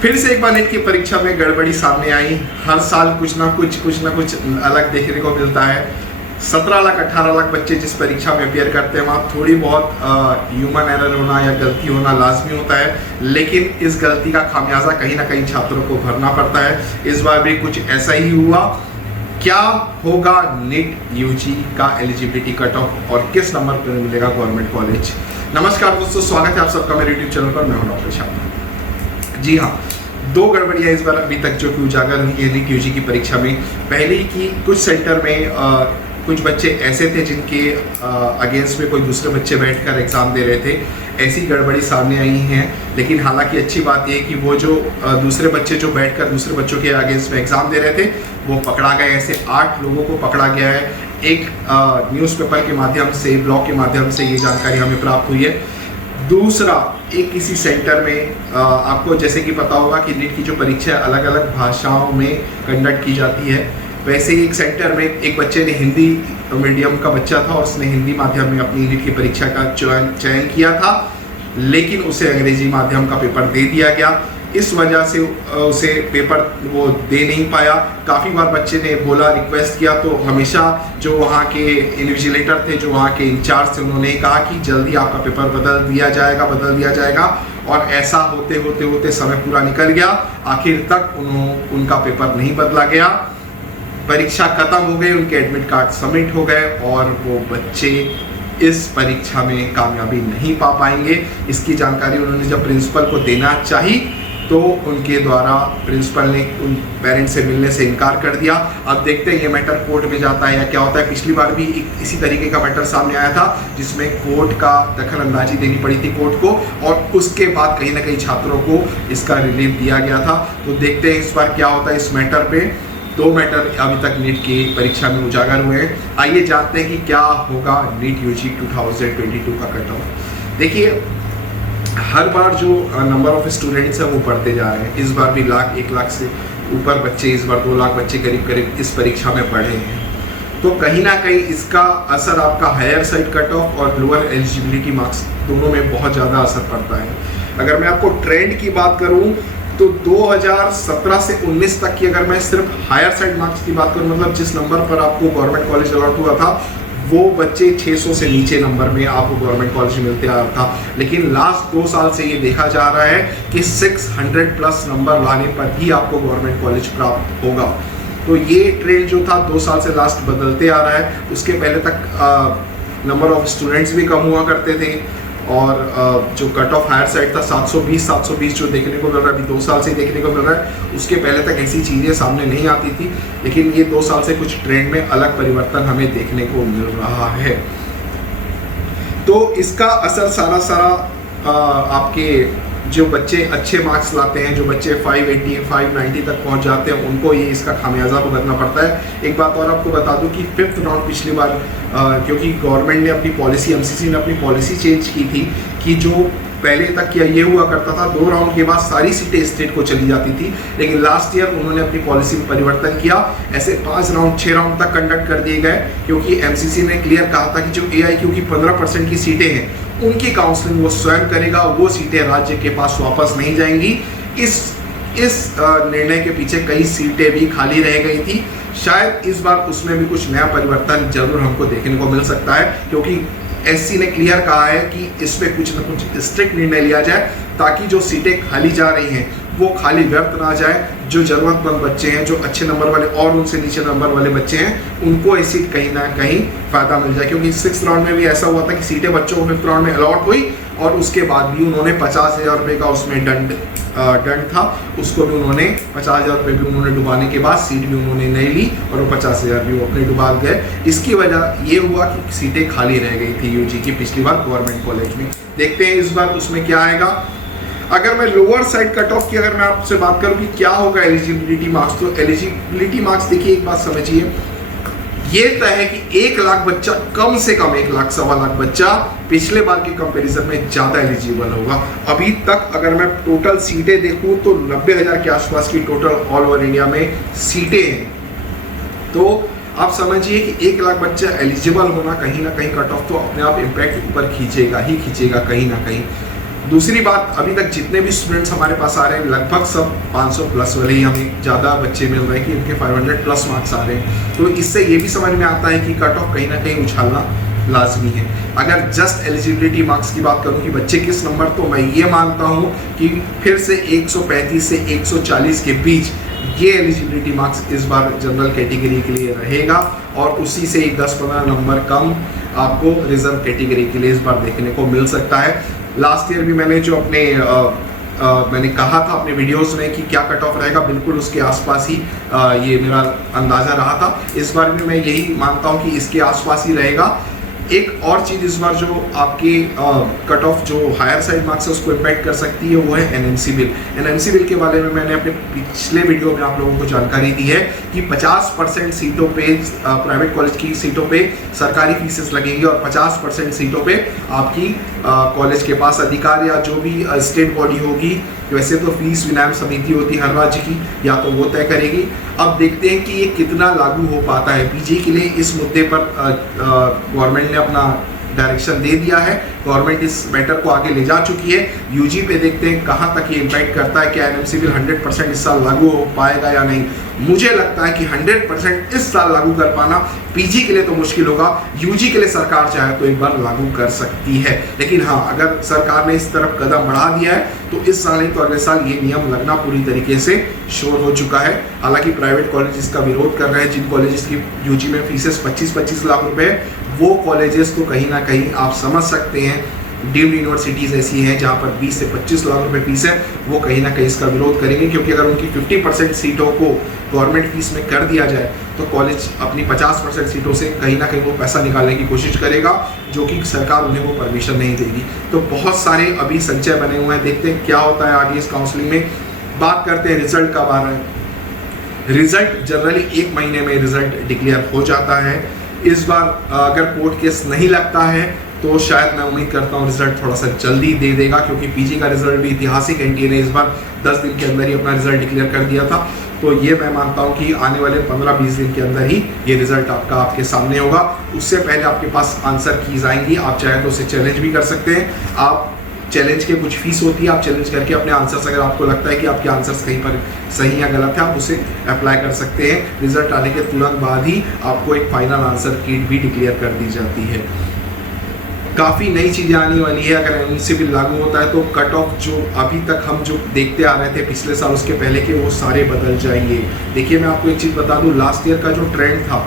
फिर से एक बार नीट की परीक्षा में गड़बड़ी सामने आई। हर साल कुछ ना कुछ अलग देखने को मिलता है। 17 लाख 18 लाख बच्चे जिस परीक्षा में अपेयर करते हैं वहाँ थोड़ी बहुत ह्यूमन एरर होना या गलती होना लाजमी होता है, लेकिन इस गलती का खामियाजा कहीं ना कहीं छात्रों को भरना पड़ता है। इस बार भी कुछ ऐसा ही हुआ। क्या होगा नीट यूजी का एलिजिबिलिटी कट ऑफ और किस नंबर पर मिलेगा गवर्नमेंट कॉलेज? नमस्कार दोस्तों, स्वागत है आप सबका मेरे यूट्यूब चैनल पर। मैं हूं डॉक्टर शाह। जी हाँ, दो गड़बड़ियाँ इस बार अभी तक जो कि उजागर हुई है नीट यूजी की परीक्षा में। पहली कि कुछ सेंटर में कुछ बच्चे ऐसे थे जिनके अगेंस्ट में कोई दूसरे बच्चे बैठकर एग्ज़ाम दे रहे थे। ऐसी गड़बड़ी सामने आई हैं, लेकिन हालांकि अच्छी बात यह है कि वो जो दूसरे बच्चे जो बैठकर दूसरे बच्चों के अगेंस्ट में एग्ज़ाम दे रहे थे वो पकड़ा गए। ऐसे 8 लोगों को पकड़ा गया है। एक न्यूज़पेपर के माध्यम से, ब्लॉग के माध्यम से ये जानकारी हमें प्राप्त हुई है। दूसरा, एक किसी सेंटर में आपको जैसे कि पता होगा कि नीट की जो परीक्षा है अलग अलग भाषाओं में कंडक्ट की जाती है। वैसे ही एक सेंटर में एक बच्चे ने, हिंदी मीडियम का बच्चा था और उसने हिंदी माध्यम में अपनी नीट की परीक्षा का चयन किया था, लेकिन उसे अंग्रेजी माध्यम का पेपर दे दिया गया। इस वजह से उसे पेपर वो दे नहीं पाया। काफ़ी बार बच्चे ने बोला, रिक्वेस्ट किया, तो हमेशा जो वहाँ के इन्विजिलेटर थे, जो वहाँ के इंचार्ज थे, उन्होंने कहा कि जल्दी आपका पेपर बदल दिया जाएगा। और ऐसा होते समय पूरा निकल गया। आखिर तक उनका पेपर नहीं बदला गया। परीक्षा खत्म हो गई, उनके एडमिट कार्ड सबमिट हो गए और वो बच्चे इस परीक्षा में कामयाबी नहीं पा पाएंगे। इसकी जानकारी उन्होंने जब प्रिंसिपल को देना चाही तो उनके द्वारा प्रिंसिपल ने उन पेरेंट्स से मिलने से इनकार कर दिया। अब देखते हैं ये मैटर कोर्ट में जाता है या क्या होता है। पिछली बार भी इसी तरीके का मैटर सामने आया था जिसमें कोर्ट का दखल अंदाजी देनी पड़ी थी कोर्ट को, और उसके बाद कहीं ना कहीं छात्रों को इसका रिलीफ दिया गया था। तो देखते हैं इस बार क्या होता है इस मैटर पे। 2 मैटर अभी तक नीट की परीक्षा में उजागर हुए हैं। आइए जानते हैं कि क्या होगा नीट यूजी 2022 का कट ऑफ। देखिए, हर बार जो नंबर ऑफ स्टूडेंट्स हैं वो बढ़ते जा रहे हैं। इस बार भी 1 लाख से ऊपर बच्चे, इस बार 2 लाख बच्चे करीब इस परीक्षा में पढ़े हैं। तो कहीं ना कहीं इसका असर आपका हायर साइड कट ऑफ और लोअर एलिजिबिलिटी मार्क्स दोनों में बहुत ज़्यादा असर पड़ता है। अगर मैं आपको ट्रेंड की बात करूँ तो 2017 से 19 तक की अगर मैं सिर्फ हायर साइड मार्क्स की बात करूं, मतलब जिस नंबर पर आपको गवर्नमेंट कॉलेज अलॉट हुआ था वो बच्चे 600 से नीचे नंबर में आपको गवर्नमेंट कॉलेज मिलते आ रहा था। लेकिन लास्ट 2 साल से ये देखा जा रहा है कि 600 प्लस नंबर लाने पर ही आपको गवर्नमेंट कॉलेज प्राप्त होगा। तो ये ट्रेंड जो था 2 साल से लास्ट बदलते आ रहा है। उसके पहले तक नंबर ऑफ स्टूडेंट्स भी कम हुआ करते थे और जो कट ऑफ हायर साइड था 720 जो देखने को मिल रहा है अभी 2 साल से देखने को मिल रहा है, उसके पहले तक ऐसी चीज़ें सामने नहीं आती थी। लेकिन ये 2 साल से कुछ ट्रेंड में अलग परिवर्तन हमें देखने को मिल रहा है। तो इसका असर सारा आपके जो बच्चे अच्छे मार्क्स लाते हैं, जो बच्चे 580 590 तक पहुंच जाते हैं, उनको ये इसका खामियाजा भुगतना पड़ता है। एक बात और आपको बता दूं कि 5th राउंड पिछली बार क्योंकि गवर्नमेंट ने अपनी पॉलिसी, एमसीसी ने अपनी पॉलिसी चेंज की थी कि जो पहले तक क्या ये हुआ करता था 2 राउंड के बाद सारी सीटें स्टेट को चली जाती थी, लेकिन लास्ट ईयर उन्होंने अपनी पॉलिसी में परिवर्तन किया। ऐसे 5 राउंड 6 राउंड तक कंडक्ट कर दिए गए, क्योंकि एमसीसी ने क्लियर कहा था कि जो AIQ की 15% की सीटें हैं उनकी काउंसलिंग वो स्वयं करेगा, वो सीटें राज्य के पास वापस नहीं जाएंगी। इस निर्णय के पीछे कई सीटें भी खाली रह गई थी। शायद इस बार उसमें भी कुछ नया परिवर्तन जरूर हमको देखने को मिल सकता है, क्योंकि एससी ने क्लियर कहा है कि इसमें कुछ न कुछ स्ट्रिक्ट निर्णय लिया जाए ताकि जो सीटें खाली जा रही हैं वो खाली व्यर्थ ना जाए। जो जरूरतमंद बच्चे हैं, जो अच्छे नंबर वाले और उनसे नीचे नंबर वाले बच्चे हैं, उनको ऐसी कहीं ना कहीं फ़ायदा मिल जाए। क्योंकि 6th राउंड में भी ऐसा हुआ था कि सीटें बच्चों को 5th राउंड में अलॉट हुई और उसके बाद भी उन्होंने 50,000 रुपये का उसमें दंड था, उसको भी उन्होंने 50,000 रुपये भी उन्होंने डुबाने के बाद सीट भी उन्होंने नहीं ली और वो 50,000 भी वो अपने डुबा गए। इसकी वजह ये हुआ कि सीटें खाली रह गई थी यूजी की पिछली बार गवर्नमेंट कॉलेज में। देखते हैं इस बार उसमें क्या आएगा। अगर मैं लोअर साइड कट ऑफ की अगर मैं आपसे बात करूं कि क्या होगा एलिजिबिलिटी मार्क्स, तो एलिजिबिलिटी मार्क्स देखिए, एक बात समझिए, ये तय है कि 1 लाख बच्चा, कम से कम 1 लाख सवा लाख बच्चा पिछले बार के कंपैरिजन में ज़्यादा एलिजिबल होगा। अभी तक अगर मैं टोटल सीटें देखूं तो 90,000 के आसपास की टोटल ऑल ओवर इंडिया में सीटें हैं। तो आप समझिए कि 1 लाख बच्चा एलिजिबल होना कहीं ना कहीं कट ऑफ तो अपने आप इम्पैक्ट ऊपर खींचेगा ही खींचेगा कहीं ना कहीं। दूसरी बात, अभी तक जितने भी स्टूडेंट्स हमारे पास आ रहे हैं लगभग सब 500 प्लस वाले ही हमें ज़्यादा बच्चे मिल रहे हैं कि इनके 500 प्लस मार्क्स आ रहे हैं। तो इससे ये भी समझ में आता है कि कट ऑफ कहीं ना कहीं उछालना लाजमी है। अगर जस्ट एलिजिबिलिटी मार्क्स की बात करूं कि बच्चे किस नंबर, तो मैं ये मानता हूं कि फिर से 135 से 140 के बीच ये एलिजिबिलिटी मार्क्स इस बार जनरल कैटेगरी के लिए रहेगा और उसी से 10-15 नंबर कम आपको रिजर्व कैटेगरी के लिए इस बार देखने को मिल सकता है। लास्ट ईयर भी मैंने जो अपने मैंने कहा था अपने वीडियोस में कि क्या कट ऑफ रहेगा, बिल्कुल उसके आसपास ही ये मेरा अंदाज़ा रहा था। इस बार भी मैं यही मानता हूँ कि इसके आसपास ही रहेगा। एक और चीज़ इस बार जो आपके कट ऑफ जो हायर साइड मार्क्स है उसको इम्पैक्ट कर सकती है वो है एनएमसी बिल। एनएमसी बिल के बारे में मैंने अपने पिछले वीडियो में आप लोगों को जानकारी दी है कि 50% सीटों पे प्राइवेट कॉलेज की सीटों पे सरकारी फीसेस लगेंगी और 50% सीटों पे आपकी कॉलेज के पास अधिकार या जो भी स्टेट बॉडी होगी, वैसे तो फीस विनिमय समिति होती है हर राज्य की, या तो वो तय करेगी। अब देखते हैं कि ये कितना लागू हो पाता है। पीजी के लिए इस मुद्दे पर गवर्नमेंट ने अपना डायरेक्शन दे दिया है, गवर्नमेंट इस मैटर को आगे ले जा चुकी है। यूजी पे देखते हैं कहाँ तक ये इम्पैक्ट करता है, क्या एनएमसी बिल 100% इस साल लागू हो पाएगा या नहीं। मुझे लगता है कि 100% इस साल लागू कर पाना पीजी के लिए तो मुश्किल होगा, यूजी के लिए सरकार चाहे तो एक बार लागू कर सकती है। लेकिन हाँ, अगर सरकार ने इस तरफ कदम बढ़ा दिया है तो इस साल नहीं तो अगले साल ये नियम लगना पूरी तरीके से श्योर हो चुका है। हालांकि प्राइवेट कॉलेज इसका विरोध कर रहे हैं, जिन कॉलेजेस की यूजी में फीसेस 25-25 लाख रुपए, वो कॉलेजेस तो कहीं ना कहीं आप समझ सकते हैं डीम्ड यूनिवर्सिटीज़ ऐसी हैं जहाँ पर 20 से 25 लाख रुपए फीस है, वो कहीं ना कहीं इसका विरोध करेंगे। क्योंकि अगर उनकी 50% सीटों को गवर्नमेंट फीस में कर दिया जाए तो कॉलेज अपनी 50% सीटों से कहीं ना कहीं वो पैसा निकालने की कोशिश करेगा, जो कि सरकार उन्हें वो परमिशन नहीं देगी। तो बहुत सारे अभी संचय बने हुए हैं, देखते हैं क्या होता है आगे इस काउंसलिंग में। बात करते हैं रिजल्ट कब आ रहा है। रिजल्ट जनरली 1 महीने में रिजल्ट डिक्लेयर हो जाता है। इस बार अगर कोर्ट केस नहीं लगता है तो शायद मैं उम्मीद करता हूँ रिजल्ट थोड़ा सा जल्दी दे देगा, क्योंकि पीजी का रिजल्ट भी ऐतिहासिक एनटीए ने इस बार 10 दिन के अंदर ही अपना रिजल्ट डिक्लेयर कर दिया था। तो ये मैं मानता हूँ कि आने वाले 15-20 दिन के अंदर ही ये रिजल्ट आपके सामने होगा। उससे पहले आपके पास आंसर कीज आएंगी, आप चाहे तो उसे चैलेंज भी कर सकते हैं। आप चैलेंज के कुछ फीस होती है, आप चैलेंज करके अपने आंसर्स, अगर आपको लगता है कि आपके आंसर्स कहीं पर सही या गलत है, आप उसे अप्लाई कर सकते हैं। रिजल्ट आने के तुरंत बाद ही आपको एक फाइनल आंसर कीट भी डिक्लेयर कर दी जाती है। काफ़ी नई चीज़ें आने वाली है। अगर एनएमसी बिल लागू होता है तो कट ऑफ जो अभी तक हम जो देखते आ रहे थे पिछले साल, उसके पहले के, वो सारे बदल जाएंगे। देखिए मैं आपको एक चीज़ बता दूं, लास्ट ईयर का जो ट्रेंड था,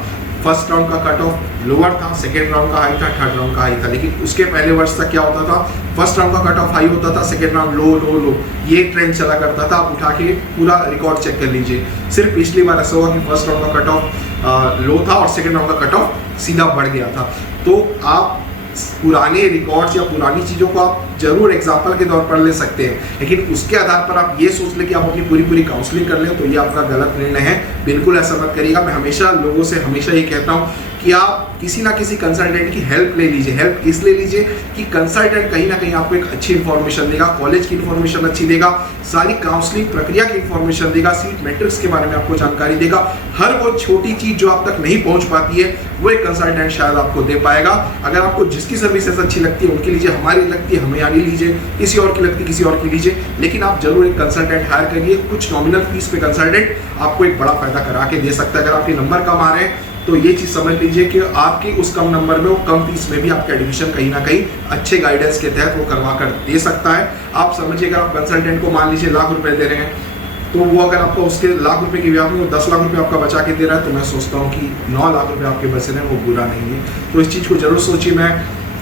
फर्स्ट राउंड का कट ऑफ लोअर था, सेकेंड राउंड का हाई था, थर्ड राउंड का हाई था। लेकिन उसके पहले वर्ष तक क्या होता था, फर्स्ट राउंड का कट ऑफ हाई होता था, सेकेंड राउंड लो लो लो, ये ट्रेंड चला करता था। आप उठा के पूरा रिकॉर्ड चेक कर लीजिए। सिर्फ पिछली बार ऐसा हुआ कि फर्स्ट राउंड का कट ऑफ लो था और सेकेंड राउंड का कट ऑफ सीधा बढ़ गया था। तो आप पुराने रिकॉर्ड्स या पुरानी चीज़ों को आप जरूर एग्जाम्पल के तौर पर ले सकते हैं, लेकिन उसके आधार पर आप ये सोच लें कि आप अपनी पूरी काउंसलिंग कर लें, तो ये आपका गलत निर्णय है। बिल्कुल ऐसा मत करिएगा। मैं हमेशा लोगों से हमेशा ये कहता हूँ कि आप किसी ना किसी कंसल्टेंट की हेल्प ले लीजिए। हेल्प इसलिए लीजिए कि कंसल्टेंट कहीं ना कहीं आपको एक अच्छी इन्फॉर्मेशन देगा, कॉलेज की इन्फॉर्मेशन अच्छी देगा, सारी काउंसलिंग प्रक्रिया की इन्फॉर्मेशन देगा, सीट मैट्रिक्स के बारे में आपको जानकारी देगा। हर वो छोटी चीज़ जो आप तक नहीं पहुंच पाती है वो एक कंसल्टेंट शायद आपको दे पाएगा। अगर आपको जिसकी सर्विसेज अच्छी लगती है उनकी लीजिए, हमारी लगती है हमारी लीजिए, किसी और की लगती है किसी और की लीजिए, लेकिन आप जरूर एक कंसल्टेंट हायर करिए। कुछ नॉमिनल फीस पे कंसल्टेंट आपको एक बड़ा फायदा करा के दे सकता है। अगर आपके नंबर कम आ रहे हैं तो ये चीज़ समझ लीजिए कि आपके उस कम नंबर में, वो कम फीस में भी आपका एडमिशन कहीं ना कहीं अच्छे गाइडेंस के तहत वो करवा कर दे सकता है। आप समझिए, अगर आप कंसल्टेंट को मान लीजिए लाख रुपए दे रहे हैं, तो वो अगर आपको उसके लाख रुपए की ब्याज में वो 10 लाख रुपए आपका बचा के दे रहा है, तो मैं सोचता हूँ कि 9 लाख रुपए आपके बचे हैं, वो बुरा नहीं है। तो इस चीज़ को जरूर सोचिए। मैं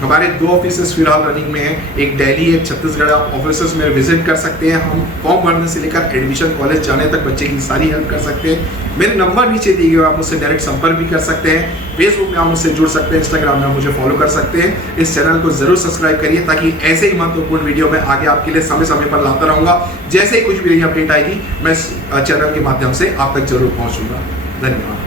हमारे 2 ऑफिसेस फिलहाल रनिंग में हैं, एक दिल्ली एक छत्तीसगढ़। आप ऑफिसेस में विजिट कर सकते हैं। हम फॉर्म भरने से लेकर एडमिशन कॉलेज जाने तक बच्चे की सारी हेल्प कर सकते हैं। मेरे नंबर नीचे दिए गए, आप मुझसे डायरेक्ट संपर्क भी कर सकते हैं। फेसबुक में आप मुझसे जुड़ सकते हैं, इंस्टाग्राम में आप मुझे फॉलो कर सकते हैं। इस चैनल को जरूर सब्सक्राइब करिए ताकि ऐसे ही महत्वपूर्ण वीडियो मैं आगे आपके लिए समय समय पर लाता रहूँगा। जैसे ही कुछ भी नई अपडेट आएगी मैं इस चैनल के माध्यम से आप तक जरूर पहुँचूंगा। धन्यवाद।